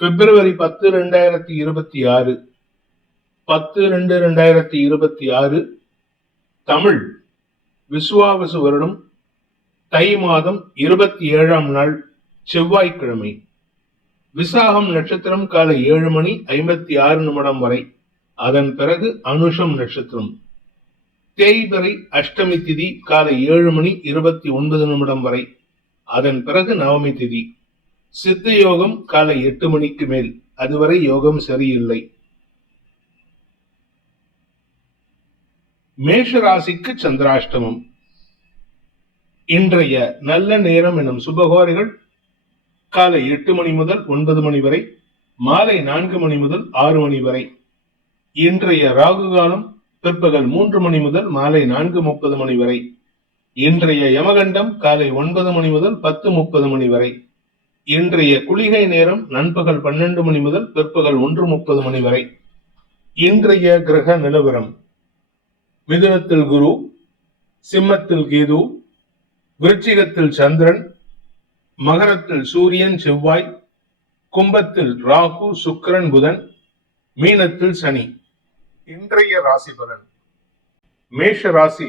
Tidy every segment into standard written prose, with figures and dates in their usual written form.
பிப்ரவரி 10, 2026 10/2/2026 தமிழ் விசுவாவசு வருடம் தை மாதம் 27ஆம் நாள் செவ்வாய்க்கிழமை. விசாகம் நட்சத்திரம் காலை 7:56 வரை. அதன் பிறகு அனுஷம் நட்சத்திரம். தேய்பிறை அஷ்டமி திதி காலை 7:29 வரை. அதன் பிறகு நவமி திதி. சித்த யோகம் காலை 8 மணிக்கு மேல். அதுவரை யோகம் சரியில்லை. மேஷ ராசிக்கு சந்திராஷ்டமம். இன்றைய நல்ல நேரம் எனும் சுபகோரைகள் காலை 8 மணி முதல் 9 மணி வரை, மாலை 4 மணி முதல் 6 மணி வரை. இன்றைய ராகு காலம் பிற்பகல் 3 மணி முதல் மாலை 4:30 மணி வரை. இன்றைய யமகண்டம் காலை 9 மணி முதல் 10:30 மணி வரை. இன்றைய குளிகை நேரம் நண்பகல் 12 மணி முதல் பிற்பகல் 1:30 மணி வரை. இன்றைய கிரக நிலவரம்: மிதுனத்தில் குரு, சிம்மத்தில் கேது, விருச்சிகத்தில் சந்திரன், மகரத்தில் சூரியன் செவ்வாய், கும்பத்தில் ராகு சுக்கிரன் புதன், மீனத்தில் சனி. இன்றைய ராசி பலன். மேஷ ராசி,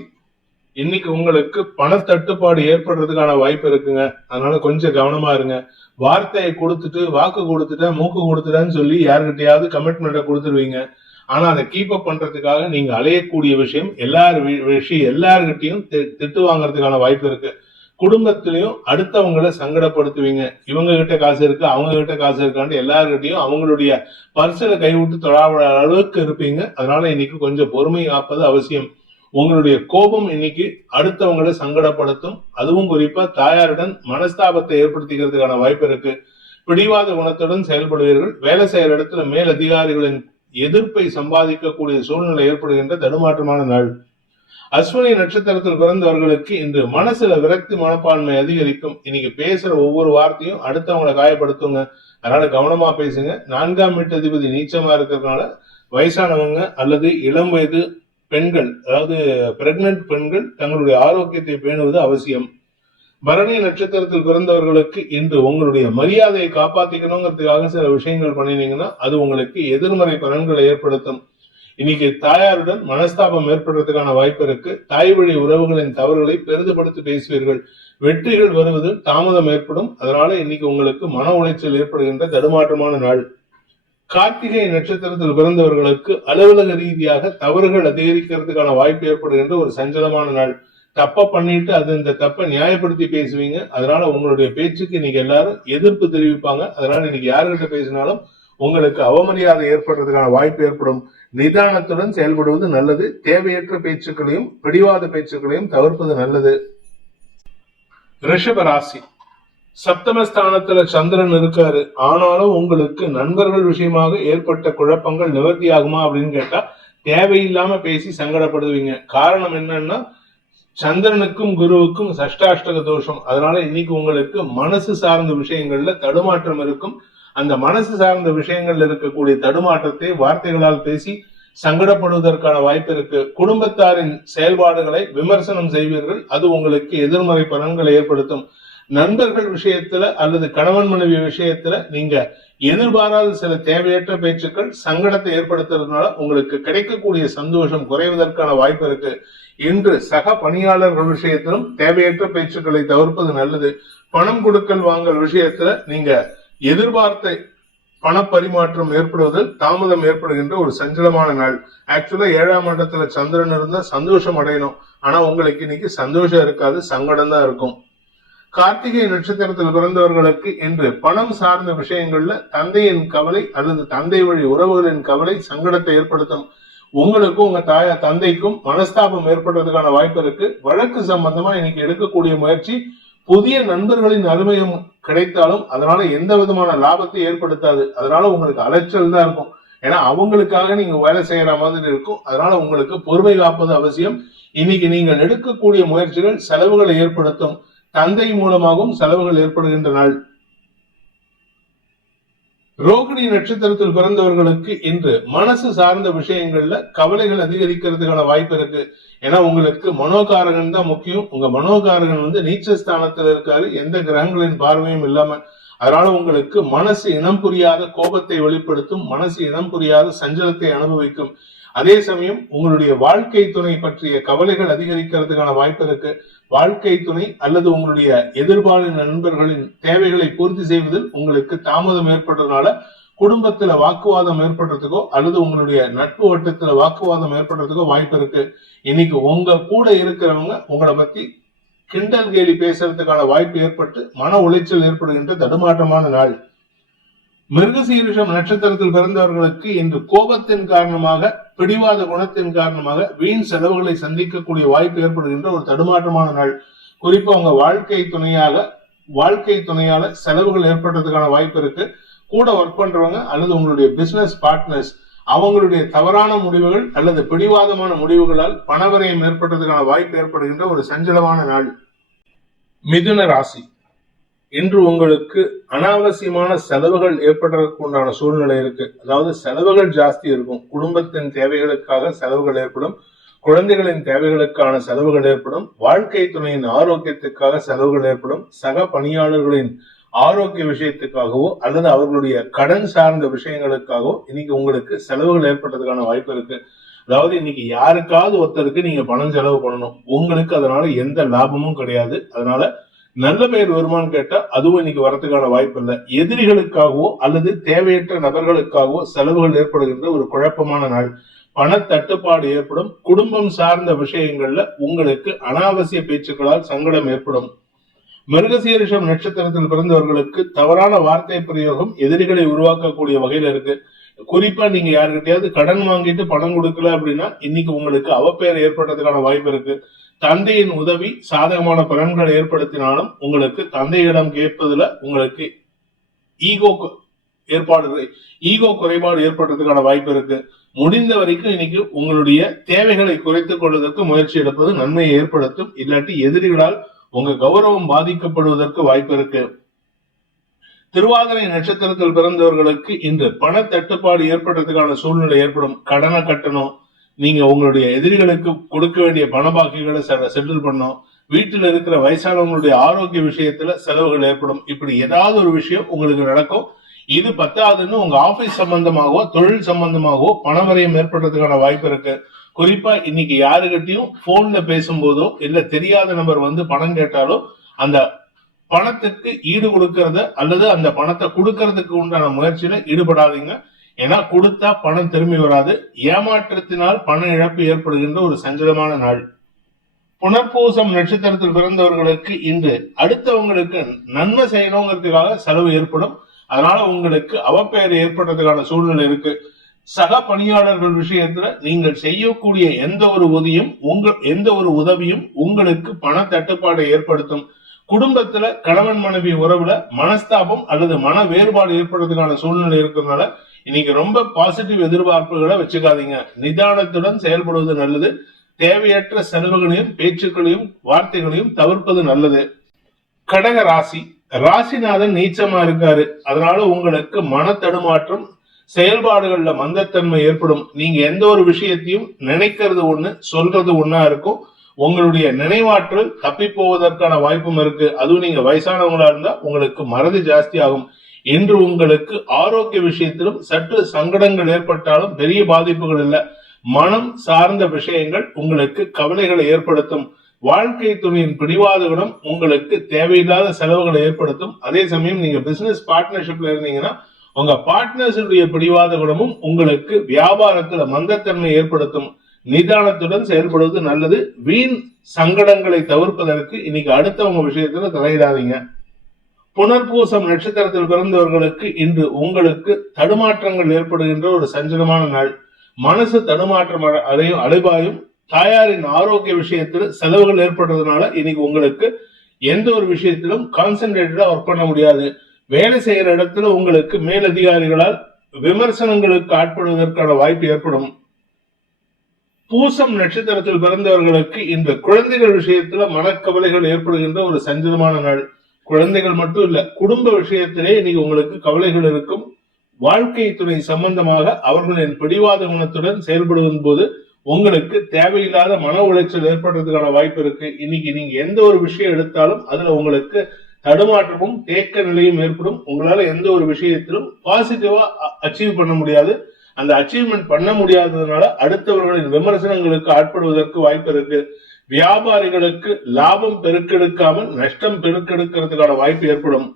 இன்னைக்கு உங்களுக்கு பணத்தட்டுப்பாடு ஏற்படுறதுக்கான வாய்ப்பு இருக்குங்க. அதனால கொஞ்சம் கவனமா இருங்க. வார்த்தையை கொடுத்துட்டு வாக்கு கொடுத்துட்டா மூக்கு கொடுத்துட்டான்னு சொல்லி யாருக்கிட்டையாவது கமிட்மெண்ட்டை கொடுத்துருவீங்க. ஆனா அதை கீப் அப் பண்றதுக்காக நீங்க அலையக்கூடிய விஷயம் எல்லாருக்கிட்டையும் திட்டு வாங்கறதுக்கான வாய்ப்பு இருக்கு. குடும்பத்திலையும் அடுத்தவங்களை சங்கடப்படுத்துவீங்க. இவங்க கிட்ட காசு இருக்கு, அவங்க கிட்ட காசு இருக்கான்னு எல்லாருக்கிட்டையும் அவங்களுடைய பர்சலை கைவிட்டு தொடாத அளவுக்கு இருப்பீங்க. அதனால இன்னைக்கு கொஞ்சம் பொறுமை காப்பது அவசியம். உங்களுடைய கோபம் இன்னைக்கு அடுத்தவங்களை சங்கடப்படுத்தும். அதுவும் குறிப்பா தாயாருடன் மனஸ்தாபத்தை ஏற்படுத்திக்கிறதுக்கான வாய்ப்பு இருக்கு. பிடிவாத குணத்துடன் செயல்படுவீர்கள். வேலை செய்யற இடத்துல மேல் அதிகாரிகளின் எதிர்ப்பை சம்பாதிக்கக்கூடிய சூழ்நிலை ஏற்படுகின்ற தடுமாற்றமான நாள். அஸ்வினி நட்சத்திரத்தில் பிறந்தவர்களுக்கு இன்று மனசுல விரக்தி மனப்பான்மை அதிகரிக்கும். இன்னைக்கு பேசுற ஒவ்வொரு வார்த்தையும் அடுத்தவங்களை காயப்படுத்துங்க. அதனால கவனமா பேசுங்க. 4ஆம் வீட்டதிபதி நீச்சமா இருக்கிறதுனால வயசானவங்க அல்லது இளம் வயது பெண்கள், அதாவது பிரெக்னன்ட் பெண்கள் தங்களுடைய ஆரோக்கியத்தை பேணுவது அவசியம். பரணி நட்சத்திரத்தில் பிறந்தவர்களுக்கு இன்று உங்களுடைய மரியாதையை காப்பாத்திக்கணுங்கிறதுக்காக சில விஷயங்கள் பண்ணினீங்கன்னா அது உங்களுக்கு எதிர்மறை பலன்களை ஏற்படுத்தும். இன்னைக்கு தாயாருடன் மனஸ்தாபம் ஏற்படுறதுக்கான வாய்ப்பு இருக்கு. தாய் வழி உறவுகளின் தவறுகளை பெரிதுபடுத்தி பேசுவீர்கள். வெற்றிகள் வருவதில் தாமதம் ஏற்படும். அதனால இன்னைக்கு உங்களுக்கு மன உளைச்சல் ஏற்படுகின்ற தடுமாற்றமான நாள். கார்த்திகை நட்சத்திரத்தில் பிறந்தவர்களுக்கு அலுவலக ரீதியாக தவறுகள் அதிகரிக்கிறதுக்கான வாய்ப்பு ஏற்படுகின்ற ஒரு சஞ்சலமான நாள். தப்ப பண்ணிட்டு இந்த தப்பை நியாயப்படுத்தி பேசுவீங்க. அதனால உங்களுடைய பேச்சுக்கு இன்னைக்கு எல்லாரும் எதிர்ப்பு தெரிவிப்பாங்க. அதனால இன்னைக்கு யாருகிட்ட பேசினாலும் உங்களுக்கு அவமரியாதை ஏற்படுறதுக்கான வாய்ப்பு ஏற்படும். நிதானத்துடன் செயல்படுவது நல்லது. தேவையற்ற பேச்சுக்களையும் பிடிவாத பேச்சுக்களையும் தவிர்ப்பது நல்லது. ரிஷப ராசி, சப்தமஸ்தானத்துல சந்திரன் இருக்காரு. ஆனாலும் உங்களுக்கு நண்பர்கள் விஷயமாக ஏற்பட்ட குழப்பங்கள் நிவர்த்தி ஆகுமா அப்படின்னு கேட்டா தேவையில்லாம பேசி சங்கடப்படுவீங்க. காரணம் என்னன்னா சந்திரனுக்கும் குருவுக்கும் சஷ்டாஷ்டக தோஷம். அதனால இன்னைக்கு உங்களுக்கு மனசு சார்ந்த விஷயங்கள்ல தடுமாற்றம் இருக்கும். அந்த மனசு சார்ந்த விஷயங்கள்ல இருக்கக்கூடிய தடுமாற்றத்தை வார்த்தைகளால் பேசி சங்கடப்படுவதற்கான வாய்ப்பு இருக்கு. குடும்பத்தாரின் செயல்பாடுகளை விமர்சனம் செய்வீர்கள். அது உங்களுக்கு எதிர்மறை பலன்களை ஏற்படுத்தும். நண்பர்கள் விஷயத்துல அல்லது கணவன் மனைவி விஷயத்துல நீங்க எதிர்பாராத சில தேவையற்ற பேச்சுக்கள் சங்கடத்தை ஏற்படுத்துறதுனால உங்களுக்கு கிடைக்கக்கூடிய சந்தோஷம் குறைவதற்கான வாய்ப்பு இருக்கு. இன்று சக பணியாளர்கள் விஷயத்திலும் தேவையற்ற பேச்சுக்களை தவிர்ப்பது நல்லது. பணம் கொடுக்கல் வாங்கல் விஷயத்துல நீங்க எதிர்பார்த்த பணப்பரிமாற்றம் ஏற்படுவதில் தாமதம் ஏற்படுகின்ற ஒரு சஞ்சலமான நாள். ஆக்சுவலா 7ஆம் இடத்துல சந்திரன் இருந்தா சந்தோஷம் அடையணும். ஆனா உங்களுக்கு இன்னைக்கு சந்தோஷம் இருக்காது, சங்கடம் தான் இருக்கும். கார்த்திகை நட்சத்திரத்தில் பிறந்தவர்களுக்கு இன்று பணம் சார்ந்த விஷயங்கள்ல தந்தையின் கவலை அல்லது தந்தை வழி உறவுகளின் கவலை சங்கடத்தை ஏற்படுத்தும். உங்களுக்கும் உங்க தந்தைக்கும் மனஸ்தாபம் ஏற்படுறதுக்கான வாய்ப்பு இருக்கு. வழக்கு சம்பந்தமா இன்னைக்கு எடுக்கக்கூடிய முயற்சி புதிய நண்பர்களின் அருமையும் கிடைத்தாலும் அதனால எந்த விதமான லாபத்தை ஏற்படுத்தாது. அதனால உங்களுக்கு அலைச்சல் தான் இருக்கும். ஏன்னா அவங்களுக்காக நீங்க வேலை செய்யற மாதிரி இருக்கும். அதனால உங்களுக்கு பொறுமை காப்பது அவசியம். இன்னைக்கு நீங்கள் எடுக்கக்கூடிய முயற்சிகள் செலவுகளை ஏற்படுத்தும். தந்தை மூலமாகவும் செலவுகள் ஏற்படுகின்ற நாள். ரோகிணி நட்சத்திரத்தில் பிறந்தவர்களுக்கு இன்று மனசு சார்ந்த விஷயங்கள்ல கவலைகள் அதிகரிக்கிறதுக்கான வாய்ப்பு இருக்கு. ஏன்னா உங்களுக்கு மனோகாரகன் தான் முக்கியம். உங்க மனோகாரகன் நீச்ச ஸ்தானத்துல இருக்காரு, எந்த கிரகங்களின் பார்வையும் இல்லாம. அதனால உங்களுக்கு மனசு இனம் புரியாத கோபத்தை வெளிப்படுத்தும், மனசு இனம் புரியாத சஞ்சலத்தை அனுபவிக்கும். அதே சமயம் உங்களுடைய வாழ்க்கை துணை பற்றிய கவலைகள் அதிகரிக்கிறதுக்கான வாய்ப்பு இருக்கு. வாழ்க்கை துணை அல்லது உங்களுடைய எதிர்பார்ப்பு நண்பர்களின் தேவைகளை பூர்த்தி செய்வதில் உங்களுக்கு தாமதம் ஏற்படுறதுனால குடும்பத்துல வாக்குவாதம் ஏற்படுறதுக்கோ அல்லது உங்களுடைய நட்பு வட்டத்துல வாக்குவாதம் ஏற்படுறதுக்கோ வாய்ப்பு இருக்கு. இன்னைக்கு உங்க கூட இருக்கிறவங்க உங்களை பத்தி கிண்டல் கேலி பேசுறதுக்கான வாய்ப்பு ஏற்பட்டு மன உளைச்சல் ஏற்படுகின்ற தடுமாற்றமான நாள். மிருகசீரிஷம் நட்சத்திரத்தில் பிறந்தவர்களுக்கு இன்று கோபத்தின் காரணமாக, பிடிவாத குணத்தின் காரணமாக வீண் செலவுகளை சந்திக்கக்கூடிய வாய்ப்பு ஏற்படுகின்ற ஒரு தடுமாற்றமான நாள். குறிப்பா உங்க வாழ்க்கை துணையால செலவுகள் ஏற்படுறதுக்கான வாய்ப்பு இருக்கு. கூட ஒர்க் பண்றவங்க அல்லது உங்களுடைய பிசினஸ் பார்ட்னர்ஸ் அவங்களுடைய தவறான முடிவுகள் அல்லது பிடிவாதமான முடிவுகளால் பணவரையம் ஏற்படுறதுக்கான வாய்ப்பு ஏற்படுகின்ற ஒரு சஞ்சலமான நாள். மிதுன ராசி, இன்று உங்களுக்கு அனாவசியமான செலவுகள் ஏற்படுறதுக்கு உண்டான சூழ்நிலை இருக்கு. அதாவது செலவுகள் ஜாஸ்தி இருக்கும். குடும்பத்தின் தேவைகளுக்காக செலவுகள் ஏற்படும், குழந்தைகளின் தேவைகளுக்கான செலவுகள் ஏற்படும், வாழ்க்கை துணையின் ஆரோக்கியத்துக்காக செலவுகள் ஏற்படும், சக பணியாளர்களின் ஆரோக்கிய விஷயத்துக்காகவோ அல்லது அவர்களுடைய கடன் சார்ந்த விஷயங்களுக்காகவோ இன்னைக்கு உங்களுக்கு செலவுகள் ஏற்பட்டதுக்கான வாய்ப்பு இருக்கு. அதாவது இன்னைக்கு யாருக்காவது ஒருத்தருக்கு நீங்க பணம் செலவு பண்ணணும், உங்களுக்கு அதனால எந்த லாபமும் கிடையாது. அதனால நல்ல பெயர் வருமானம் கேட்டா அதுவும் இன்னைக்கு வரதுக்கான வாய்ப்பு இல்லை. எதிரிகளுக்காகவோ அல்லது தேவையற்ற நபர்களுக்காகவோ செலவுகள் ஏற்படுகின்ற ஒரு குழப்பமான நாள். பண தட்டுப்பாடு ஏற்படும். குடும்பம் சார்ந்த விஷயங்கள்ல உங்களுக்கு அனாவசிய பேச்சுக்களால் சங்கடம் ஏற்படும். மிருகசீரிஷம் நட்சத்திரத்தில் பிறந்தவர்களுக்கு தவறான வார்த்தை பிரயோகம் எதிரிகளை உருவாக்கக்கூடிய வகையில இருக்கு. குறிப்பா நீங்க யாருக்கிட்டையாவது கடன் வாங்கிட்டு பணம் கொடுக்கல அப்படின்னா இன்னைக்கு உங்களுக்கு அவப்பெயர் ஏற்படுறதுக்கான வாய்ப்பு இருக்கு. தந்தையின் உதவி சாதகமான பலன்களை ஏற்படுத்தினாலும் உங்களுக்கு தந்தையிடம் கேட்பதுல உங்களுக்கு ஈகோ குறைபாடு ஏற்படுறதுக்கான வாய்ப்பு இருக்கு. முடிந்த வரைக்கும் இன்னைக்கு உங்களுடைய தேவைகளை குறைத்துக் கொள்வதற்கு முயற்சி எடுப்பது நன்மையை ஏற்படுத்தும். இல்லாட்டி எதிரிகளால் உங்க கௌரவம் பாதிக்கப்படுவதற்கு வாய்ப்பு இருக்கு. திருவாதிரை நட்சத்திரத்தில் பிறந்தவர்களுக்கு இன்று பண தட்டுப்பாடு ஏற்படுறதுக்கான சூழ்நிலை ஏற்படும். கடனை கட்டணும், நீங்க உங்களுடைய எதிரிகளுக்கு கொடுக்க வேண்டிய பண பாக்கிகளை செட்டில் பண்ணும், வீட்டில் இருக்கிற வயசானவங்களுடைய ஆரோக்கிய விஷயத்துல செலவுகள் ஏற்படும். இப்படி ஏதாவது ஒரு விஷயம் உங்களுக்கு நடக்கும். இது பத்தாதுன்னு உங்க ஆபீஸ் சம்பந்தமாகவோ தொழில் சம்பந்தமாகவோ பணவரையும் ஏற்படுறதுக்கான வாய்ப்பு இருக்கு. குறிப்பா இன்னைக்கு யாருகிட்டையும் போன்ல பேசும்போதோ இல்ல தெரியாத நபர் வந்து பணம் கேட்டாலோ அந்த பணத்துக்கு ஈடு கொடுக்கறத அல்லது அந்த பணத்தை கொடுக்கறதுக்கு உண்டான முயற்சியில ஈடுபடாதீங்க. ஏன்னா கொடுத்தா பணம் திரும்பி வராது. ஏமாற்றத்தினால் பண இழப்பு ஏற்படுகின்ற ஒரு சஞ்சலமான நாள். புனர்பூசம் நட்சத்திரத்தில் பிறந்தவர்களுக்கு இன்று அடுத்தவங்களுக்கு நன்மை செய்யணுங்கிறதுக்காக செலவு ஏற்படும். அதனால உங்களுக்கு அவப்பெயர் ஏற்படுறதுக்கான சூழ்நிலை இருக்கு. சக பணியாளர்கள் விஷயத்துல நீங்கள் செய்யக்கூடிய எந்த ஒரு உதவியும் உங்களுக்கு பண தட்டுப்பாடை ஏற்படுத்தும். குடும்பத்துல கணவன் மனைவி உறவுல மனஸ்தாபம் அல்லது மன வேறுபாடு ஏற்படுறதுக்கான சூழ்நிலை இருக்கிறதுனால இன்னைக்கு ரொம்ப பாசிட்டிவ் எதிர்பார்ப்புகளை வச்சுக்காதீங்க. நிதானத்துடன் செயல்படுவது நல்லது. தேவையற்ற செலவுகளையும் பேச்சுக்களையும் வார்த்தைகளையும் தவிர்ப்பது நல்லது. கடக ராசி, ராசிநாதன் நீச்சமா இருக்காரு. அதனால உங்களுக்கு மன தடுமாற்றம், செயல்பாடுகள்ல மந்தத்தன்மை ஏற்படும். நீங்க எந்த ஒரு விஷயத்தையும் நினைக்கிறது ஒண்ணு சொல்றது ஒண்ணா இருக்கும். உங்களுடைய நினைவாற்றல் தப்பி போவதற்கான வாய்ப்பும் இருக்கு. அதுவும் நீங்க வயசானவங்களா இருந்தா உங்களுக்கு மறதி ஜாஸ்தி ஆகும். இன்று உங்களுக்கு ஆரோக்கிய விஷயத்திலும் சற்று சங்கடங்கள் ஏற்பட்டாலும் பெரிய பாதிப்புகள் இல்லை. மனம் சார்ந்த விஷயங்கள் உங்களுக்கு கவலைகளை ஏற்படுத்தும். வாழ்க்கை துணையின் பிடிவாத குணம் உங்களுக்கு தேவையில்லாத செலவுகளை ஏற்படுத்தும். அதே சமயம் நீங்க பிசினஸ் பார்ட்னர்ஷிப்ல இருந்தீங்கன்னா உங்க பார்ட்னர்ஸுடைய பிடிவாத குணமும் உங்களுக்கு வியாபாரத்துல மந்தத்தன்மை ஏற்படுத்தும். நிதானத்துடன் செயல்படுவது நல்லது. வீண் சங்கடங்களை தவிர்ப்பதற்கு இன்னைக்கு அடுத்தவங்க விஷயத்துல தலையிடாதீங்க. புனர்பூசம் நட்சத்திரத்தில் பிறந்தவர்களுக்கு இன்று உங்களுக்கு தடுமாற்றங்கள் ஏற்படுகின்ற ஒரு சஞ்சலமான நாள். மனசு தடுமாற்றம் அலைபாயும். தாயாரின் ஆரோக்கிய விஷயத்தில் செலவுகள் ஏற்படுறதுனால இன்னைக்கு உங்களுக்கு எந்த ஒரு விஷயத்திலும் கான்சென்ட்ரேட்டடா ஒர்க் பண்ண முடியாது. வேலை செய்யற இடத்துல உங்களுக்கு மேலதிகாரிகளால் விமர்சனங்களுக்கு ஆட்படுவதற்கான வாய்ப்பு ஏற்படும். பூசம் நட்சத்திரத்தில் பிறந்தவர்களுக்கு இந்த குழந்தைகள் விஷயத்துல மனக்கவலைகள் ஏற்படுகின்ற ஒரு சஞ்சலமான நாள். குழந்தைகள் மட்டும் இல்ல, குடும்ப விஷயத்திலே இன்னைக்கு உங்களுக்கு கவலைகள் இருக்கும். வாழ்க்கை துணை சம்பந்தமாக அவர்களின் பிடிவாத குணத்துடன் செயல்படுவதன் போது உங்களுக்கு தேவையில்லாத மன உளைச்சல் ஏற்படுறதுக்கான வாய்ப்பு இருக்கு. இன்னைக்கு நீங்க எந்த ஒரு விஷயம் எடுத்தாலும் அதுல உங்களுக்கு தடுமாற்றமும் தேக்க நிலையும் ஏற்படும். உங்களால எந்த ஒரு விஷயத்திலும் பாசிட்டிவா அச்சீவ் பண்ண முடியாது. அந்த அச்சீவ்மெண்ட் பண்ண முடியாததுனால அடுத்தவர்களின் விமர்சனங்களுக்கு ஆட்படுவதற்கு வாய்ப்பு இருக்கு. வியாபாரிகளுக்கு லாபம் பெருக்கெடுக்காமல் நஷ்டம் பெருக்கெடுக்கிறதுக்கான வாய்ப்பு ஏற்படும்.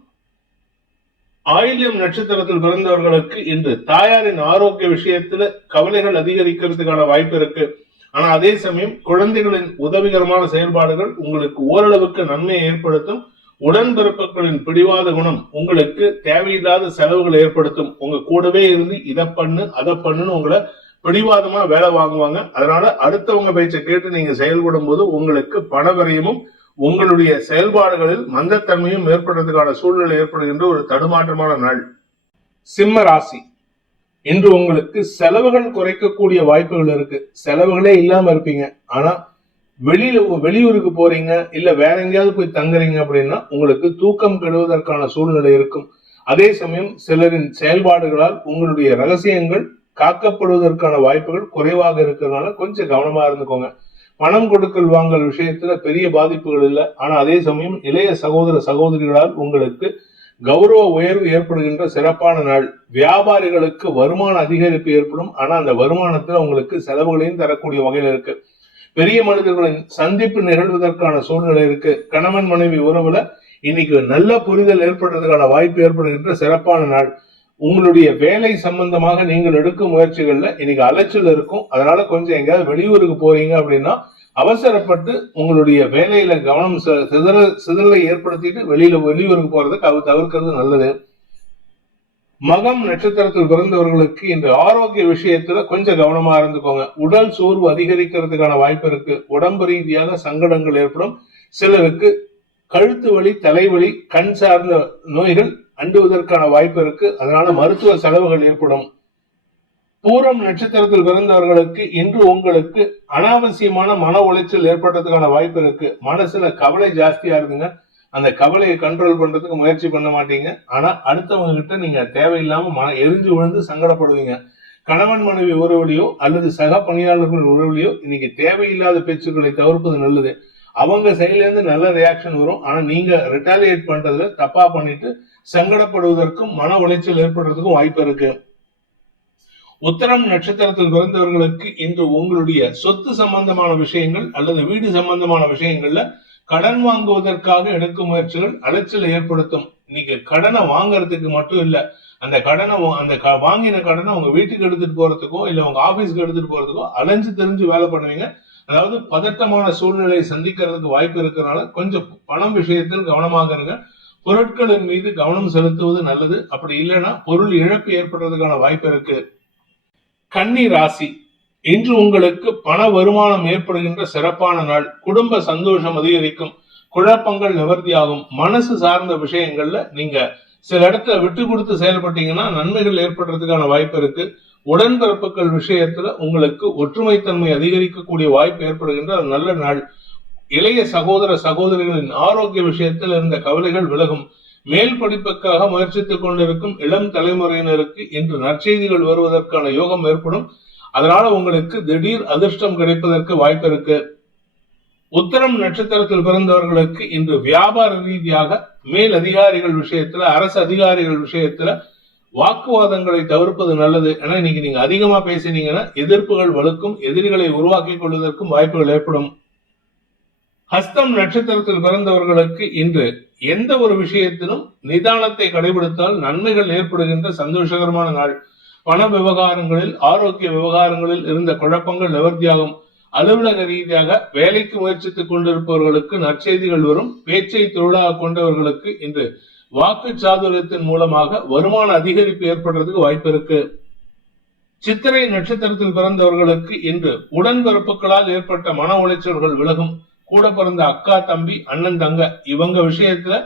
ஆயில்யம் நட்சத்திரத்தில் பிறந்தவர்களுக்கு இன்று தாயாரின் ஆரோக்கிய விஷயத்துல கவலைகள் அதிகரிக்கிறதுக்கான வாய்ப்பு இருக்கு. ஆனா அதே சமயம் குழந்தைகளின் உதவிகரமான செயல்பாடுகள் உங்களுக்கு ஓரளவுக்கு நன்மையை ஏற்படுத்தும். உடன்பிறப்புகளின் பிடிவாத குணம் உங்களுக்கு தேவையில்லாத செலவுகளை ஏற்படுத்தும். உங்க கூடவே இருந்து இதை பண்ணு அதை பண்ணுன்னு உங்களை பிடிவாதமா வேலை வாங்குவாங்க. அதனால அடுத்தவங்க பேச்சை கேட்டு நீங்க செயல்படும் போது உங்களுக்கு பண விரயமும் உங்களுடைய செயல்பாடுகளில் மந்தத்தன்மையும் ஏற்படுறதுக்கான சூழ்நிலை ஏற்படுகின்ற ஒரு தடுமாற்றமான நாள். சிம்ம ராசி, இன்று உங்களுக்கு செலவுகள் குறைக்கக்கூடிய வாய்ப்புகள் இருக்கு. செலவுகளே இல்லாம இருப்பீங்க. ஆனா வெளியூருக்கு போறீங்க இல்ல வேற எங்கேயாவது போய் தங்குறீங்க அப்படின்னா உங்களுக்கு தூக்கம் கெடுவதற்கான சூழ்நிலை இருக்கும். அதே சமயம் சிலரின் செயல்பாடுகளால் உங்களுடைய ரகசியங்கள் காக்கப்படுவதற்கான வாய்ப்புகள் குறைவாக இருக்கிறதுனால கொஞ்சம் கவனமா இருந்துக்கோங்க. பணம் கொடுக்கல் வாங்கல் விஷயத்துல பெரிய பாதிப்புகள் இல்லை. ஆனா அதே சமயம் இளைய சகோதர சகோதரிகளால் உங்களுக்கு கௌரவ உயர்வு ஏற்படுகின்ற சிறப்பான நாள். வியாபாரிகளுக்கு வருமான அதிகரிப்பு ஏற்படும். ஆனா அந்த வருமானத்துல உங்களுக்கு செலவுகளையும் தரக்கூடிய வகையில் இருக்கு. பெரிய மனிதர்களின் சந்திப்பு நிகழ்வதற்கான சூழ்நிலை இருக்கு. கணவன் மனைவி உறவுல இன்னைக்கு நல்ல புரிதல் ஏற்படுறதுக்கான வாய்ப்பு ஏற்படுகின்ற சிறப்பான நாள். உங்களுடைய வேலை சம்பந்தமாக நீங்கள் எடுக்கும் முயற்சிகள்ல இன்னைக்கு அலைச்சல் இருக்கும். அதனால கொஞ்சம் எங்கேயாவது வெளியூருக்கு போறீங்க அப்படின்னா அவசரப்பட்டு உங்களுடைய வேலையில கவனம் சிதறலை ஏற்படுத்திட்டு வெளியூருக்கு போறதை தவிர்க்கிறது நல்லது. மகம் நட்சத்திரத்தில் பிறந்தவர்களுக்கு இந்த ஆரோக்கிய விஷயத்துல கொஞ்சம் கவனமா இருந்துக்கோங்க. உடல் சோர்வு அதிகரிக்கிறதுக்கான வாய்ப்பு இருக்கு. உடம்பு ரீதியாக சங்கடங்கள் ஏற்படும். சிலருக்கு கழுத்து வலி, தலைவலி, கண் சார்ந்த நோய்கள் அண்டுவதற்கான வாய்ப்பு இருக்கு. அதனால மருத்துவ செலவுகள் ஏற்படும். பூரம் நட்சத்திரத்தில் பிறந்தவர்களுக்கு இன்று உங்களுக்கு அனாவசியமான மன உளைச்சல் ஏற்படுறதுக்கான வாய்ப்பு இருக்கு. மனசுல கவலை ஜாஸ்தியா இருக்குங்க. அந்த கவலையை கண்ட்ரோல் பண்றதுக்கு முயற்சி பண்ண மாட்டீங்க. ஆனா அடுத்தவங்க கிட்ட நீங்க தேவையில்லாம எரிஞ்சு விழுந்து சங்கடப்படுவீங்க. கணவன் மனைவி உறவுலையோ அல்லது சக பணியாளர்கள் உறவுலையோ இன்னைக்கு தேவையில்லாத பேச்சுக்களை தவிர்ப்பது நல்லது. அவங்க சைட்ல இருந்து நல்ல ரியாக்ஷன் வரும். ஆனா நீங்க ரிட்டாலியேட் பண்றதுல தப்பா பண்ணிட்டு சங்கடப்படுவதற்கும் மன உளைச்சல் ஏற்படுறதுக்கும் வாய்ப்பு இருக்கு. உத்தரம் நட்சத்திரத்தில் பிறந்தவர்களுக்கு இன்று உங்களுடைய சொத்து சம்பந்தமான விஷயங்கள் அல்லது வீடு சம்பந்தமான விஷயங்கள்ல கடன் வாங்குவதற்காக எடுக்கும் முயற்சிகள் அலைச்சலை ஏற்படுத்தும். இன்னைக்கு கடனை வாங்கறதுக்கு மட்டும் இல்ல, அந்த வாங்கின கடனை உங்க வீட்டுக்கு எடுத்துட்டு போறதுக்கோ இல்ல உங்க ஆபீஸ்க்கு எடுத்துட்டு போறதுக்கோ அலைஞ்சு தெரிஞ்சு வேலை பண்ணுவீங்க. அதாவது பதட்டமான சூழ்நிலையை சந்திக்கிறதுக்கு வாய்ப்பு இருக்கிறதுனால கொஞ்சம் பணம் விஷயத்தில் கவனமாக இருங்க. பொருட்களின் மீது கவனம் செலுத்துவது நல்லது. அப்படி இல்லைன்னா பொருள் இழப்பு ஏற்படுறதுக்கான வாய்ப்பு இருக்கு. கன்னி ராசி, இன்று உங்களுக்கு பண வருமானம் ஏற்படுகின்ற சிறப்பான நாள். குடும்ப சந்தோஷம் அதிகரிக்கும். குழப்பங்கள் நிவர்த்தியாகும். மனசு சார்ந்த விஷயங்கள்ல நீங்க சில இடத்துல விட்டு கொடுத்து செயல்பட்டீங்கன்னா நன்மைகள் ஏற்படுறதுக்கான வாய்ப்பு இருக்கு. உடன்பிறப்புகள் விஷயத்துல உங்களுக்கு ஒற்றுமைத்தன்மை அதிகரிக்கக்கூடிய வாய்ப்பு ஏற்படுகின்ற நல்ல நாள். இளைய சகோதர சகோதரிகளின் ஆரோக்கிய விஷயத்தில் இருந்த கவலைகள் விலகும். மேல் படிப்புக்காக முயற்சித்துக் கொண்டிருக்கும் இளம் தலைமுறையினருக்கு இன்று நற்செய்திகள் வருவதற்கான யோகம் ஏற்படும். அதனால உங்களுக்கு திடீர் அதிர்ஷ்டம் கிடைப்பதற்கு வாய்ப்பு இருக்கு. உத்தரம் நட்சத்திரத்தில் பிறந்தவர்களுக்கு இன்று வியாபார ரீதியாக மேல் அதிகாரிகள் விஷயத்துல, அரசு அதிகாரிகள் விஷயத்துல வாக்குவாதங்களை தவிர்ப்பது நல்லது. ஏன்னா இன்னைக்கு நீங்க அதிகமா பேசினீங்கன்னா எதிர்ப்புகள் வலுக்கும், எதிரிகளை உருவாக்கி கொள்வதற்கும் வாய்ப்புகள் ஏற்படும். ஹஸ்தம் நட்சத்திரத்தில் பிறந்தவர்களுக்கு இன்று எந்த ஒரு விஷயத்திலும் நிதானத்தை கடைபிடித்தால் நன்மைகள் ஏற்படுகின்ற சந்தோஷகரமான நாள். பண விவகாரங்களில், ஆரோக்கிய விவகாரங்களில் இருந்த குழப்பங்கள் நிவர்த்தியாகும். அலுவலக ரீதியாக வேலைக்கு முயற்சித்துக் கொண்டிருப்பவர்களுக்கு நற்செய்திகள் வரும். பேச்சை தொழிலாக கொண்டவர்களுக்கு இன்று வாக்கு சாதுரியத்தின் மூலமாக வருமான அதிகரிப்பு ஏற்படுறதுக்கு வாய்ப்பு இருக்கு. சித்திரை நட்சத்திரத்தில் பிறந்தவர்களுக்கு இன்று உடன்பிறப்புகளால் ஏற்பட்ட மன உளைச்சல்கள் விலகும். கூட பிறந்த அக்கா, தம்பி, அண்ணன், தங்க இவங்க விஷயத்துல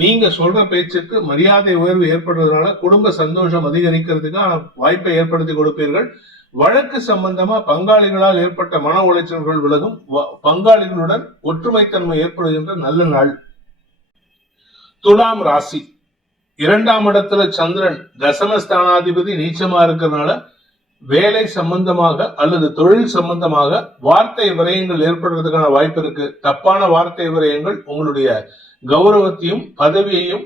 நீங்க சொல்ற பேச்சுக்கு மரியாதை உயர்வு ஏற்படுறதுனால குடும்ப சந்தோஷம் அதிகரிக்கிறதுக்கான வாய்ப்பை ஏற்படுத்தி கொடுப்பீர்கள். வழக்கு சம்பந்தமா பங்காளிகளால் ஏற்பட்ட மன உளைச்சல்கள் விலகும். பங்காளிகளுடன் ஒற்றுமைத்தன்மை ஏற்படுகின்ற நல்ல நாள். துலாம் ராசி, 2ஆம் இடத்துல சந்திரன் தசமஸ்தானாதிபதி நீச்சமா இருக்கிறதுனால வேலை சம்பந்தமாக அல்லது தொழில் சம்பந்தமாக வார்த்தை விரயங்கள் ஏற்படுறதுக்கான வாய்ப்பு இருக்கு. தப்பான வார்த்தை விரயங்கள் உங்களுடைய கௌரவத்தையும் பதவியையும்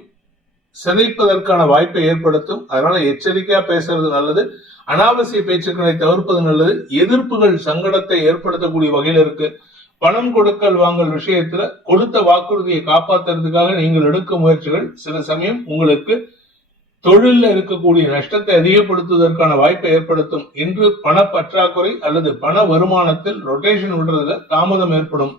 சிதைப்பதற்கான வாய்ப்பை ஏற்படுத்தும். அதனால எச்சரிக்கையா பேசுறது நல்லது. அனாவசிய பேச்சுக்களை தவிர்ப்பது நல்லது. எதிர்ப்புகள் சங்கடத்தை ஏற்படுத்தக்கூடிய வகையில் இருக்கு. பணம் கொடுக்கல் வாங்கல் விஷயத்துல கொடுத்த வாக்குறுதியை காப்பாத்துறதுக்காக நீங்கள் எடுக்கும் முயற்சிகள் சில சமயம் உங்களுக்கு தொழில இருக்கக்கூடிய நஷ்டத்தை அதிகப்படுத்துவதற்கான வாய்ப்பை ஏற்படுத்தும். இன்று பண பற்றாக்குறை அல்லது பண வருமானத்தில் ரொட்டேஷன் விடுறதுல தாமதம் ஏற்படும்.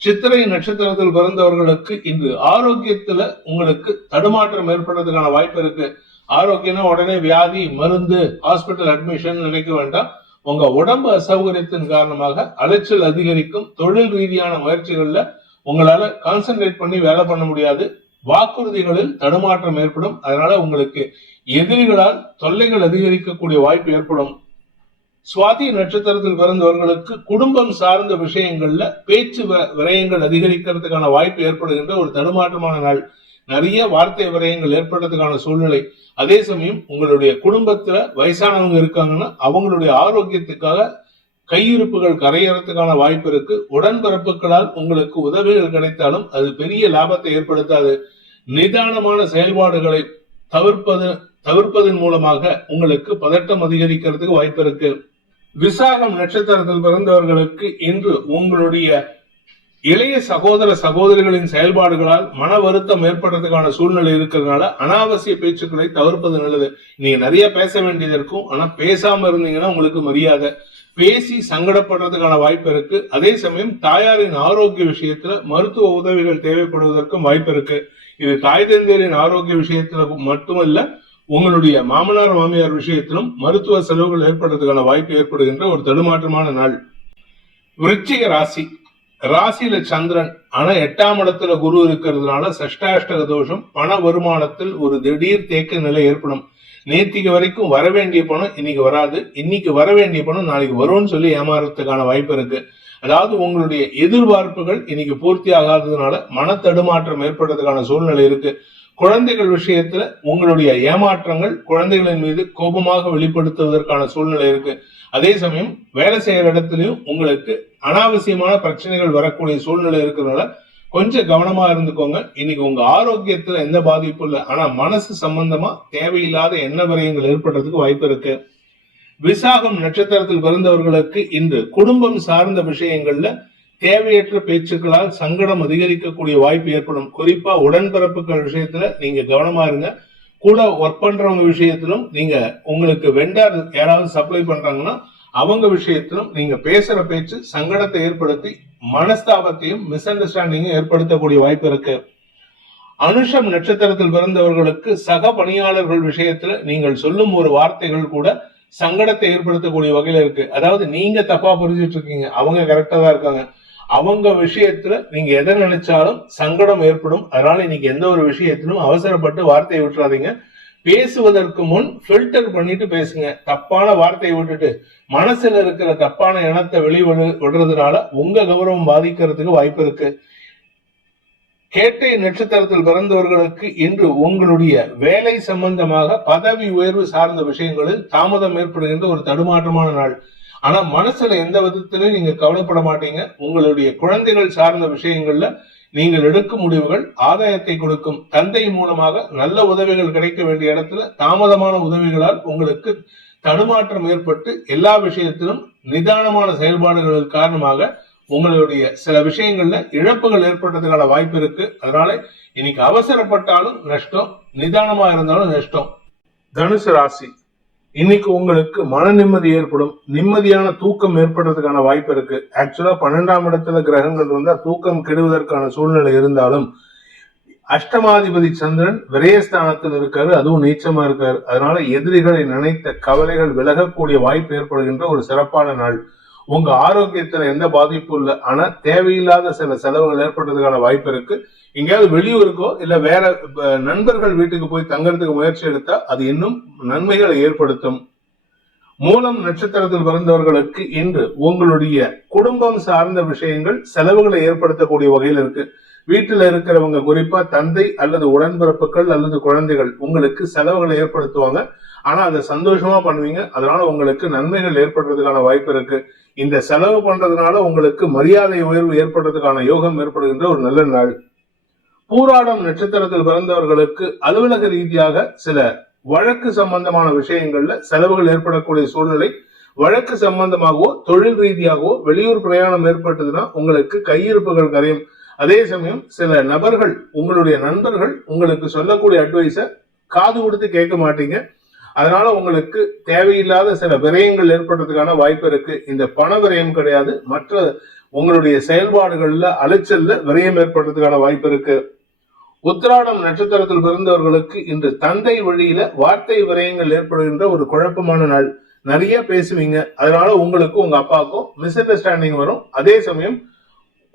சித்திரை நட்சத்திரத்தில் பிறந்தவர்களுக்கு இன்று ஆரோக்கியத்துல உங்களுக்கு தடுமாற்றம் ஏற்படுறதுக்கான வாய்ப்பு இருக்கு. ஆரோக்கியம்னா உடனே வியாதி, மருந்து, ஹாஸ்பிட்டல் அட்மிஷன் நினைக்க வேண்டாம். உங்க உடம்பு அசௌகரியத்தின் காரணமாக அலைச்சல் அதிகரிக்கும். தொழில் ரீதியான முயற்சிகள்ல உங்களால கான்சென்ட்ரேட் பண்ணி வேலை பண்ண முடியாது. வாக்குறுதிகளில் தடுமாற்றம் ஏற்படும். அதனால உங்களுக்கு எதிரிகளால் தொல்லைகள் அதிகரிக்கக்கூடிய வாய்ப்பு ஏற்படும். சுவாதி நட்சத்திரத்தில் பிறந்தவர்களுக்கு குடும்பம் சார்ந்த விஷயங்கள்ல பேச்சு விரயங்கள் அதிகரிக்கிறதுக்கான வாய்ப்பு ஏற்படுகின்ற ஒரு தடுமாற்றமான நாள். நிறைய வார்த்தை விரயங்கள் ஏற்படுறதுக்கான சூழ்நிலை. அதே சமயம் உங்களுடைய குடும்பத்துல வயசானவங்க இருக்காங்கன்னா அவங்களுடைய ஆரோக்கியத்துக்காக கையிருப்புகள் கரையறதுக்கான வாய்ப்பு இருக்கு. உடன்பிறப்புகளால் உங்களுக்கு உதவிகள் கிடைத்தாலும் அது பெரிய லாபத்தை ஏற்படுத்தாது. நிதானமான செயல்பாடுகளை தவிர்ப்பதன் மூலமாக உங்களுக்கு பதட்டம் அதிகரிக்கிறதுக்கு வாய்ப்பு இருக்கு. விசாகம் நட்சத்திரத்தில் பிறந்தவர்களுக்கு இன்று உங்களுடைய இளைய சகோதர சகோதரிகளின் செயல்பாடுகளால் மன வருத்தம் ஏற்படுறதுக்கான சூழ்நிலை இருக்கிறதுனால அனாவசிய பேச்சுக்களை தவிர்ப்பது நல்லது. நீங்க நிறைய பேச வேண்டியது இருக்கும். ஆனா பேசாம இருந்தீங்கன்னா உங்களுக்கு மரியாதை. பேசி சங்கடப்படுறதுக்கான வாய்ப்பு இருக்கு. அதே சமயம் தாயாரின் ஆரோக்கிய விஷயத்துல மருத்துவ உதவிகள் தேவைப்படுவதற்கும் வாய்ப்பு இருக்கு. இது தாய் தந்தையரின் ஆரோக்கிய விஷயத்துல மட்டுமல்ல, உங்களுடைய மாமனார் மாமியார் விஷயத்திலும் மருத்துவ செலவுகள் ஏற்படுறதுக்கான வாய்ப்பு ஏற்படுகின்ற ஒரு தடுமாற்றமான நாள். விருச்சிக ராசி. ராசியில சந்திரன், ஆனா 8ஆம் இடத்துல குரு இருக்கிறதுனால சஷ்டாஷ்டக தோஷம். பண வருமானத்தில் ஒரு திடீர் தேக்க நிலை ஏற்படும். நேத்திக்கு வரைக்கும் வர வேண்டிய பணம் இன்னைக்கு வராது, இன்னைக்கு வர வேண்டிய பணம் நாளைக்கு வரும்னு சொல்லி ஏமாறதுக்கான வாய்ப்பு இருக்கு. அதாவது உங்களுடைய எதிர்பார்ப்புகள் இன்னைக்கு பூர்த்தி ஆகாததுனால மன தடுமாற்றம் ஏற்படுறதுக்கான சூழ்நிலை இருக்கு. குழந்தைகள் விஷயத்துல உங்களுடைய ஏமாற்றங்கள் குழந்தைகளின் மீது கோபமாக வெளிப்படுத்துவதற்கான சூழ்நிலை இருக்கு. அதே சமயம் வேலை செய்யற இடத்துலயும் உங்களுக்கு அனாவசியமான பிரச்சனைகள் வரக்கூடிய சூழ்நிலை இருக்கிறதுனால கொஞ்சம் கவனமா இருந்துக்கோங்க. இன்னைக்கு உங்க ஆரோக்கியத்துல எந்த பாதிப்பும் இல்லை, ஆனா மனசு சம்பந்தமா தேவையில்லாத எண்ண விரயங்கள் ஏற்படுறதுக்கு வாய்ப்பு இருக்கு. விசாகம் நட்சத்திரத்தில் பிறந்தவர்களுக்கு இன்று குடும்பம் சார்ந்த விஷயங்கள்ல தேவையற்ற பேச்சுக்களால் சங்கடம் அதிகரிக்கக்கூடிய வாய்ப்பு ஏற்படும். குறிப்பா உடன்பிறப்புகள் விஷயத்துல நீங்க கவனமா இருங்க. கூட ஒர்க் பண்றவங்க விஷயத்திலும் நீங்க உங்களுக்கு வெண்டர் யாராவது சப்ளை பண்றாங்கன்னா அவங்க விஷயத்திலும் நீங்க பேசுற பேச்சு சங்கடத்தை ஏற்படுத்தி மனஸ்தாபத்தையும் மிஸ் அண்டர்ஸ்டாண்டிங்கும் ஏற்படுத்தக்கூடிய வாய்ப்பு இருக்கு. அனுஷம் நட்சத்திரத்தில் பிறந்தவர்களுக்கு சக பணியாளர்கள் விஷயத்துல நீங்கள் சொல்லும் ஒரு வார்த்தைகள் கூட சங்கடத்தை ஏற்படுத்தக்கூடிய வகையில இருக்கு. அதாவது நீங்க தப்பா புரிஞ்சிட்டு இருக்கீங்க, அவங்க கரெக்டா தான் இருக்காங்க. அவங்க விஷயத்துல நீங்க எதை நினைச்சாலும் சங்கடம் ஏற்படும். அதனால இன்னைக்கு எந்த ஒரு விஷயத்திலும் அவசரப்பட்டு வார்த்தையை விட்டுறாதீங்க. பேசுவதற்கு முன் ஃபில்டர் பண்ணிட்டு பேசுங்க. தப்பான வார்த்தையை விட்டுட்டு மனசுல இருக்கிற தப்பான எண்ணத்தை விடுறதுனால உங்க கௌரவம் பாதிக்கிறதுக்கு வாய்ப்பு இருக்கு. கேட்டை நட்சத்திரத்தில் பிறந்தவர்களுக்கு இன்று உங்களுடைய வேலை சம்பந்தமாக பதவி உயர்வு சார்ந்த விஷயங்களில் தாமதம் ஏற்படுகின்ற ஒரு தடுமாற்றமான நாள். ஆனா மனசுல எந்த விதத்திலும் நீங்க கவலைப்பட மாட்டீங்க. உங்களுடைய குழந்தைகள் சார்ந்த விஷயங்கள்ல நீங்கள் எடுக்கும் முடிவுகள் ஆதாயத்தை கொடுக்கும். தந்தை மூலமாக நல்ல உதவிகள் கிடைக்க வேண்டிய இடத்துல தாமதமான உதவிகளால் உங்களுக்கு தடுமாற்றம் ஏற்பட்டு எல்லா விஷயத்திலும் நிதானமான செயல்பாடுகள் காரணமாக உங்களுடைய சில விஷயங்கள்ல இழப்புகள் ஏற்படுறதுக்கான வாய்ப்பு இருக்கு. அதனால இன்னைக்கு அவசரப்பட்டாலும் நஷ்டம், நிதானமா இருந்தாலும் நஷ்டம். தனுசு ராசி. இன்னைக்கு உங்களுக்கு மன நிம்மதி ஏற்படும். நிம்மதியான தூக்கம் ஏற்படுறதுக்கான வாய்ப்பு இருக்கு. ஆக்சுவலா 12ஆம் இடத்துல கிரகங்கள் இருந்தா தூக்கம் கெடுவதற்கான சூழ்நிலை இருந்தாலும் அஷ்டமாதிபதி சந்திரன் விரயஸ்தானத்தில் இருக்காரு, அதுவும் நீச்சமா இருக்காரு. அதனால எதிரிகளை நினைத்த கவலைகள் விலகக்கூடிய வாய்ப்பு ஏற்படுகின்ற ஒரு சிறப்பான நாள். உங்க ஆரோக்கியத்துல எந்த பாதிப்பும் இல்லை, ஆனா தேவையில்லாத சில செலவுகள் ஏற்படுறதுக்கான வாய்ப்பு இருக்கு. எங்கேயாவது வெளியூருக்கோ இல்ல வேற நண்பர்கள் வீட்டுக்கு போய் தங்கறதுக்கு முயற்சி எடுத்தா அது இன்னும் நன்மைகளை ஏற்படுத்தும். மூலம் நட்சத்திரத்தில் பிறந்தவர்களுக்கு இன்று உங்களுடைய குடும்பம் சார்ந்த விஷயங்கள் செலவுகளை ஏற்படுத்தக்கூடிய வகையில் இருக்கு. வீட்டுல இருக்கிறவங்க குறிப்பா தந்தை அல்லது உடன்பிறப்புகள் அல்லது குழந்தைகள் உங்களுக்கு செலவுகளை ஏற்படுத்துவாங்க. ஆனா அதை சந்தோஷமா பண்ணுவீங்க. அதனால உங்களுக்கு நன்மைகள் ஏற்படுறதுக்கான வாய்ப்பு இருக்கு. இந்த செலவு பண்றதுனால உங்களுக்கு மரியாதை உயர்வு ஏற்படுறதுக்கான யோகம் ஏற்படுகின்ற ஒரு நல்ல நாள். பூராடம் நட்சத்திரத்தில் பிறந்தவர்களுக்கு அலுவலக ரீதியாக சில வழக்கு சம்பந்தமான விஷயங்கள்ல செலவுகள் ஏற்படக்கூடிய சூழ்நிலை. வழக்கு சம்பந்தமாகவோ தொழில் ரீதியாகவோ வெளியூர் பிரயாணம் ஏற்பட்டதுன்னா உங்களுக்கு கையிருப்புகள் கரையும். அதே சமயம் சில நபர்கள், உங்களுடைய நண்பர்கள் உங்களுக்கு சொல்லக்கூடிய அட்வைஸ காது கொடுத்து கேட்க மாட்டீங்க. அதனால உங்களுக்கு தேவையில்லாத சில விரயங்கள் ஏற்படுறதுக்கான வாய்ப்பு இருக்கு. இந்த பண விரயம் கிடையாது, மற்ற உங்களுடைய செயல்பாடுகள்ல அலைச்சல்ல விரயம் ஏற்படுறதுக்கான வாய்ப்பு இருக்கு. உத்திராடம் நட்சத்திரத்தில் பிறந்தவர்களுக்கு இன்று தந்தை வழியில வார்த்தை விரயங்கள் ஏற்படுகின்ற ஒரு குழப்பமான நாள். நிறைய பேசுவீங்க, அதனால உங்களுக்கும் உங்க அப்பாவுக்கும் மிஸ் அண்டர்ஸ்டாண்டிங் வரும். அதே சமயம்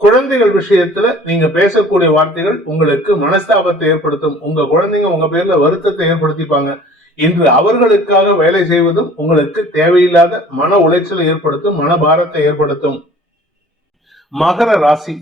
குழந்தைகள் விஷயத்துல நீங்க பேசக்கூடிய வார்த்தைகள் உங்களுக்கு மனஸ்தாபத்தை ஏற்படுத்தும். உங்க குழந்தைங்க உங்க பேர்ல வருத்தத்தை ஏற்படுத்திப்பாங்க. இன்று அவர்களுக்காக வேலை செய்வதும் உங்களுக்கு தேவையில்லாத மன உளைச்சலை ஏற்படுத்தும், மனபாரத்தை ஏற்படுத்தும். மகர ராசி,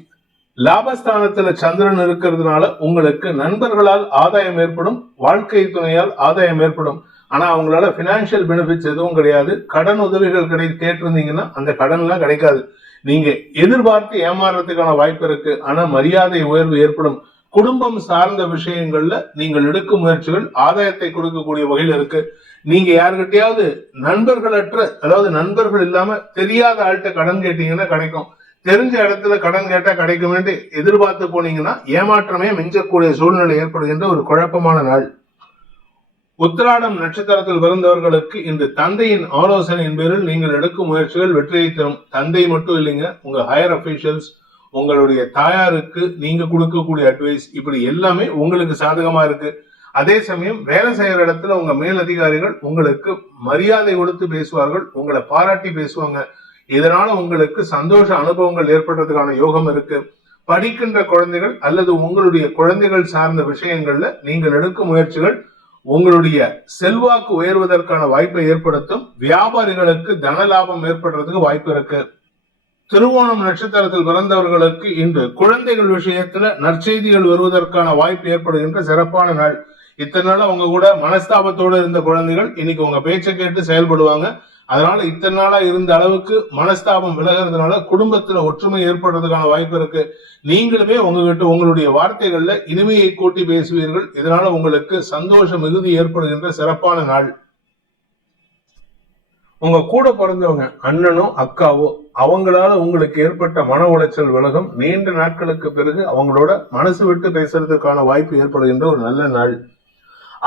லாபஸ்தானத்துல சந்திரன் இருக்கிறதுனால உங்களுக்கு நண்பர்களால் ஆதாயம் ஏற்படும், வாழ்க்கை துணையால் ஆதாயம் ஏற்படும். ஆனா அவங்களால பினான்சியல் பெனிஃபிட்ஸ் எதுவும் கிடையாது. கடன் உதவிகள் கேட்டிருந்தீங்கன்னா அந்த கடன் எல்லாம் கிடைக்காது. நீங்க எதிர்பார்த்து ஏமாறுறதுக்கான வாய்ப்பு இருக்கு. ஆனா மரியாதை உயர்வு ஏற்படும். குடும்பம் சார்ந்த விஷயங்கள்ல நீங்கள் எடுக்கும் முயற்சிகள் ஆதாயத்தை கொடுக்கக்கூடிய வகையில் இருக்கு. நீங்க யாருக்கிட்டையாவது நண்பர்களற்ற, அதாவது நண்பர்கள் இல்லாம தெரியாத ஆள்கிட்ட கடன் கேட்டீங்கன்னா கிடைக்கும். தெரிஞ்ச இடத்துல கடன் கேட்டா கிடைக்கும் என்று எதிர்பார்த்து போனீங்கன்னா ஏமாற்றமே மிஞ்சக்கூடிய சூழ்நிலை ஏற்படுகின்ற ஒரு குழப்பமான நாள். உத்திராடம் நட்சத்திரத்தில் பிறந்தவர்களுக்கு இன்று தந்தையின் ஆலோசனையின் பேரில் நீங்கள் எடுக்கும் முயற்சிகள் வெற்றியை தரும். தந்தை மட்டும் இல்லைங்க, உங்க ஹையர் அபிஷியல்ஸ், உங்களுடைய தாயாருக்கு நீங்க கொடுக்கக்கூடிய அட்வைஸ், இப்படி எல்லாமே உங்களுக்கு சாதகமா இருக்கு. அதே சமயம் வேலை செய்யற இடத்துல உங்க மேல் அதிகாரிகள் உங்களுக்கு மரியாதை கொடுத்து பேசுவார்கள், உங்களை பாராட்டி பேசுவாங்க. இதனால உங்களுக்கு சந்தோஷ அனுபவங்கள் ஏற்படுறதுக்கான யோகம் இருக்கு. படிக்கின்ற குழந்தைகள் அல்லது உங்களுடைய குழந்தைகள் சார்ந்த விஷயங்கள்ல நீங்கள் எடுக்கும் முயற்சிகள் உங்களுடைய செல்வாக்கு உயர்வதற்கான வாய்ப்பை ஏற்படுத்தும். வியாபாரிகளுக்கு தன லாபம் ஏற்படுறதுக்கு வாய்ப்பு இருக்கு. திருவோணம் நட்சத்திரத்தில் பிறந்தவர்களுக்கு இன்று குழந்தைகள் விஷயத்துல நற்செய்திகள் வருவதற்கான வாய்ப்பு ஏற்படுகின்ற சிறப்பான நாள். இத்தனை நாள் உங்க கூட மனஸ்தாபத்தோடு இருந்த குழந்தைகள் இன்னைக்கு உங்க பேச்சை கேட்டு செயல்படுவாங்க. அதனால இத்தனை நாளா இருந்த அளவுக்கு மனஸ்தாபம் விலகிறதுனால குடும்பத்துல ஒற்றுமை ஏற்படுறதுக்கான வாய்ப்பு இருக்கு. நீங்களுமே உங்ககிட்ட உங்களுடைய வார்த்தைகள்ல இனிமையை கூட்டி பேசுவீர்கள். இதனால உங்களுக்கு சந்தோஷ மிகுதி ஏற்படுகின்ற சிறப்பான நாள். உங்க கூட பிறந்தவங்க அண்ணனோ அக்காவோ அவங்களால உங்களுக்கு ஏற்பட்ட மன உளைச்சல் விலகும். நீண்ட நாட்களுக்கு பிறகு அவங்களோட மனசு விட்டு பேசுறதுக்கான வாய்ப்பு ஏற்படுகின்ற ஒரு நல்ல நாள்.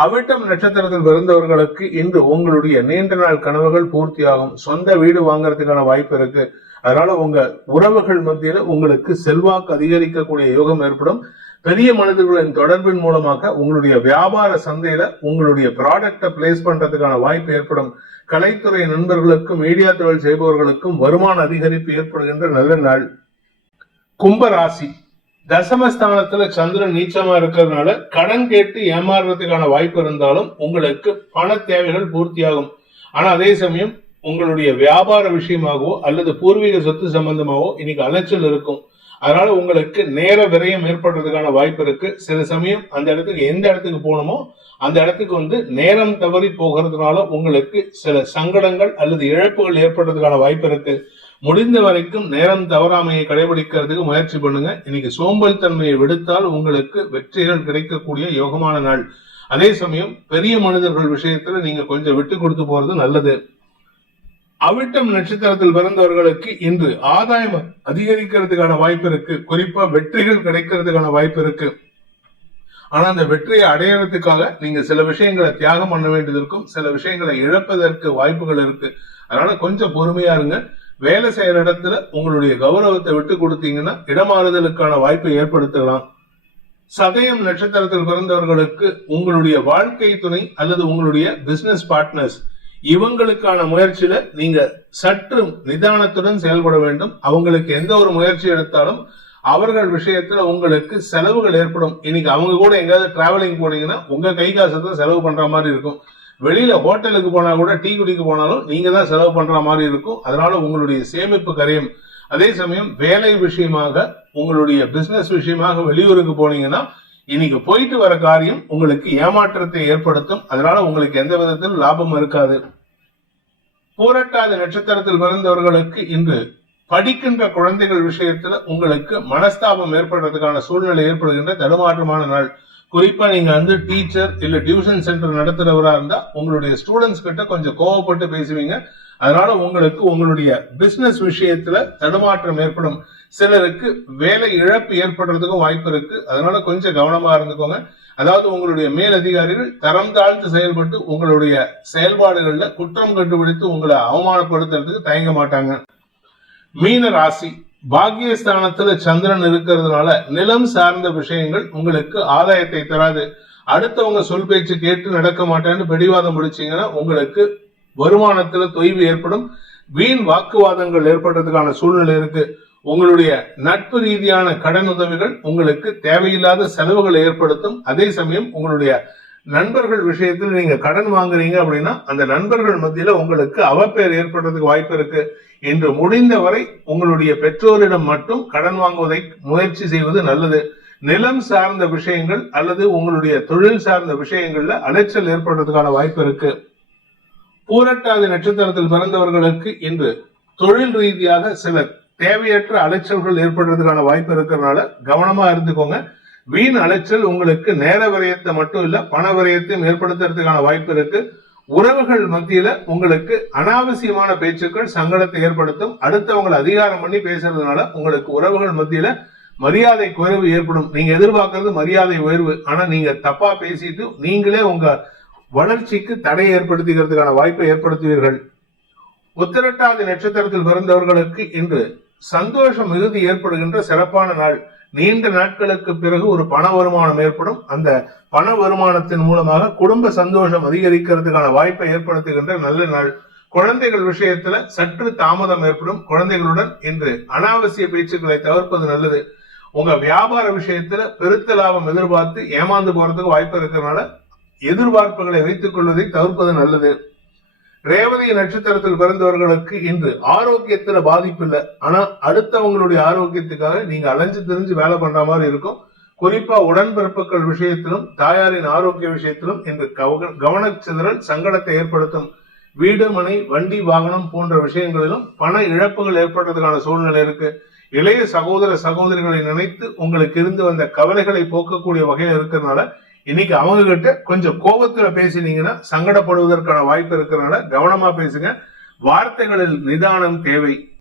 அவிட்டம் நட்சத்திரத்தில் பிறந்தவர்களுக்கு இன்று உங்களுடைய நீண்ட நாள் கனவுகள் பூர்த்தியாகும். சொந்த வீடு வாங்கறதுக்கான வாய்ப்பு இருக்கு. அதனால உங்க உறவுகள் மத்தியில உங்களுக்கு செல்வாக்கு அதிகரிக்கக்கூடிய யோகம் ஏற்படும். பெரிய மனிதர்களின் தொடர்பின் மூலமாக உங்களுடைய வியாபார சந்தையில உங்களுடைய ப்ராடக்டை பிளேஸ் பண்றதுக்கான வாய்ப்பு ஏற்படும். கலைத்துறை நண்பர்களுக்கும் மீடியா தொழில் செய்பவர்களுக்கும் வருமான அதிகரிப்பு ஏற்படுகின்ற நல்ல நாள். கும்பராசி, தசமஸ்தானத்துல சந்திரன் நீச்சமா இருக்கிறதுனால கடன் கேட்டு ஏமாறுறதுக்கான வாய்ப்பு இருந்தாலும் உங்களுக்கு பண தேவைகள் பூர்த்தியாகும். ஆனா அதே சமயம் உங்களுடைய வியாபார விஷயமாகவோ அல்லது பூர்வீக சொத்து சம்பந்தமாகவோ இன்னைக்கு அலைச்சல் இருக்கும். அதனால உங்களுக்கு நேர விரயம் ஏற்படுறதுக்கான வாய்ப்பு இருக்கு. சில சமயம் அந்த இடத்துக்கு எந்த இடத்துக்கு போகணுமோ அந்த இடத்துக்கு நேரம் தவறி போகிறதுனால உங்களுக்கு சில சங்கடங்கள் அல்லது இழப்புகள் ஏற்படுறதுக்கான வாய்ப்பு இருக்கு. முடிந்த வரைக்கும் நேரம் தவறாமையை கடைபிடிக்கிறதுக்கு முயற்சி பண்ணுங்க. இன்னைக்கு சோம்பல் தன்மையை விடுத்தால் உங்களுக்கு வெற்றிகள் கிடைக்கக்கூடிய யோகமான நாள். அதே சமயம் பெரிய மனிதர்கள் விஷயத்துல நீங்க கொஞ்சம் விட்டு கொடுத்து போறது நல்லது. அவிட்டம் நட்சத்திரத்தில் பிறந்தவர்களுக்கு இன்று ஆதாயம் அதிகரிக்கிறதுக்கான வாய்ப்பு இருக்கு. குறிப்பா வெற்றிகள் கிடைக்கிறதுக்கான வாய்ப்பு இருக்கு. ஆனா அந்த வெற்றியை அடையறதுக்காக நீங்க சில விஷயங்களை தியாகம் பண்ண வேண்டியது இருக்கும். சில விஷயங்களை இழப்பதற்கு வாய்ப்புகள் இருக்கு. அதனால கொஞ்சம் பொறுமையா இருங்க. வேலை செய்யற இடத்துல உங்களுடைய கௌரவத்தை விட்டு கொடுத்தீங்கன்னா இடமாறுதலுக்கான வாய்ப்பை ஏற்படுத்தலாம். சதயம் நட்சத்திரத்தில் பிறந்தவர்களுக்கு உங்களுடைய வாழ்க்கை துணை அல்லது உங்களுடைய பிசினஸ் பார்ட்னர்ஸ் இவங்களுக்கான முயற்சியில நீங்க சற்று நிதானத்துடன் செயல்பட வேண்டும். அவங்களுக்கு எந்த ஒரு முயற்சி எடுத்தாலும் அவர்கள் விஷயத்துல உங்களுக்கு செலவுகள் ஏற்படும். இன்னைக்கு அவங்க கூட எங்கேயாவது டிராவலிங் போனீங்கன்னா உங்க கை காசை தான் செலவு பண்ற மாதிரி இருக்கும். வெளியில ஹோட்டலுக்கு போனா கூட டீ குடிக்க போனாலும் நீங்க தான் செலவு பண்ற மாதிரி இருக்கும். அதனால உங்களுடைய சேமிப்பு கரையும். அதே சமயம் வேலை விஷயமாக உங்களுடைய பிசினஸ் விஷயமாக வெளியூருக்கு போனீங்கன்னா இன்னைக்கு போயிட்டு வர காரியம் உங்களுக்கு ஏமாற்றத்தை ஏற்படுத்தும். அதனால உங்களுக்கு எந்த விதத்திலும் லாபம் இருக்காது. பூரட்டாதி நட்சத்திரத்தில் பிறந்தவர்களுக்கு இன்று படிக்கின்ற குழந்தைகள் விஷயத்துல உங்களுக்கு மனஸ்தாபம் ஏற்படுறதுக்கான சூழ்நிலை ஏற்படுகின்ற தடுமாற்றமான நாள். குறிப்பா நீங்க டீச்சர் இல்ல டியூஷன் சென்டர் நடத்துறவரா இருந்தா உங்களுடைய ஸ்டூடெண்ட்ஸ் கிட்ட கொஞ்சம் கோவப்பட்டு பேசுவீங்க. அதனால உங்களுக்கு உங்களுடைய பிசினஸ் விஷயத்துல தடுமாற்றம் ஏற்படும். சிலருக்கு வேலை இழப்பு ஏற்படுறதுக்கும் வாய்ப்பு இருக்கு. அதனால கொஞ்சம் கவனமா இருந்துக்கோங்க. அதாவது உங்களுடைய மேலதிகாரிகள் தரம் தாழ்ந்து செயல்பட்டு உங்களுடைய செயல்பாடுகள்ல குற்றம் கண்டுபிடித்து உங்களை அவமானப்படுத்துறதுக்கு தயங்க மாட்டாங்க. மீன ராசி பாக்கியஸ்தானத்துல சந்திரன் இருக்கிறதுனால நிலம் சார்ந்த விஷயங்கள் உங்களுக்கு ஆதாயத்தை தராது. அடுத்தவங்க சொல் பேச்சு கேட்டு நடக்க மாட்டேன்னு பிடிவாதம் முடிச்சீங்கன்னா உங்களுக்கு வருமானத்துல தொய்வு ஏற்படும். வீண் வாக்குவாதங்கள் ஏற்படுறதுக்கான சூழ்நிலை இருக்கு. உங்களுடைய நட்பு ரீதியான கடன் உதவிகள் உங்களுக்கு தேவையில்லாத செலவுகளை ஏற்படுத்தும். அதே சமயம் உங்களுடைய நண்பர்கள் விஷயத்தில் நீங்க கடன் வாங்குறீங்க அப்படின்னா அந்த நண்பர்கள் மத்தியில உங்களுக்கு அவப்பெயர் ஏற்படுறதுக்கு வாய்ப்பு இருக்கு. என்று முடிந்தவரை உங்களுடைய பெற்றோரிடம் மட்டும் கடன் வாங்குவதை முயற்சி செய்வது நல்லது. நிலம் சார்ந்த விஷயங்கள் அல்லது உங்களுடைய தொழில் சார்ந்த விஷயங்கள்ல அலைச்சல் ஏற்படுறதுக்கான வாய்ப்பு இருக்கு. பூரட்டாதி நட்சத்திரத்தில் பிறந்தவர்களுக்கு இன்று தொழில் ரீதியாக சில தேவையற்ற அலைச்சல்கள் ஏற்படுறதுக்கான வாய்ப்பு இருக்கிறதுனால கவனமா இருந்துக்கோங்க. வீண் அலைச்சல் உங்களுக்கு நேர விரயத்தை மட்டும் இல்ல பண விரயத்தையும் ஏற்படுத்துறதுக்கான வாய்ப்பு இருக்கு. உறவுகள் மத்தியில உங்களுக்கு அனாவசியமான பேச்சுக்கள் சங்கடத்தை ஏற்படுத்தும். அடுத்தவங்களை அதிகாரம் பண்ணி பேசுறதுனால உங்களுக்கு உறவுகள் மத்தியில மரியாதை குறைவு ஏற்படும். நீங்க எதிர்பார்க்கறது மரியாதை உயர்வு, ஆனா நீங்க தப்பா பேசிட்டு நீங்களே உங்க வளர்ச்சிக்கு தடையை ஏற்படுத்திக்கிறதுக்கான வாய்ப்பை ஏற்படுத்துவீர்கள். உத்திரட்டாதி நட்சத்திரத்தில் பிறந்தவர்களுக்கு இன்று சந்தோஷம் மிகுதி ஏற்படுகின்ற சிறப்பான நாள். நீண்ட நாட்களுக்கு பிறகு ஒரு பண வருமானம் ஏற்படும். அந்த பண வருமானத்தின் மூலமாக குடும்ப சந்தோஷம் அதிகரிக்கிறதுக்கான வாய்ப்பை ஏற்படுத்துகின்ற நல்ல நாள். குழந்தைகள் விஷயத்துல சற்று தாமதம் ஏற்படும். குழந்தைகளுடன் இன்று அனாவசிய பேச்சுக்களை தவிர்ப்பது நல்லது. உங்க வியாபார விஷயத்துல பெருத்த லாபம் எதிர்பார்த்து ஏமாந்து போறதுக்கு வாய்ப்பு இருக்கிறதுனால எதிர்பார்ப்புகளை வைத்துக் கொள்வதை தவிர்ப்பது நல்லது. ரேவதி நட்சத்திரத்தில் பிறந்தவர்களுக்கு இன்று ஆரோக்கியத்துல பாதிப்பு இல்லை. ஆனா அடுத்தவங்களுடைய ஆரோக்கியத்துக்காக நீங்க அலைஞ்சு திரிஞ்சு வேலை பண்ற மாதிரி இருக்கும். குறிப்பா உடன்பிறப்புகள் விஷயத்திலும் தாயாரின் ஆரோக்கிய விஷயத்திலும் இன்று கவனச்சிதறல் சங்கடத்தை ஏற்படுத்தும். வீடு மனை வண்டி வாகனம் போன்ற விஷயங்களிலும் பண இழப்புகள் ஏற்படுறதுக்கான சூழ்நிலை இருக்கு. இளைய சகோதர சகோதரிகளை நினைத்து உங்களுக்கு இருந்து வந்த கவலைகளை போக்கக்கூடிய வகையில் இருக்கிறதுனால இன்னைக்கு அவங்க கிட்ட கொஞ்சம் கோபத்துல பேசினீங்கன்னா சங்கடப்படுவதற்கான வாய்ப்பு இருக்கிறதுனால கவனமா பேசுங்க. வார்த்தைகளில் நிதானம் தேவை.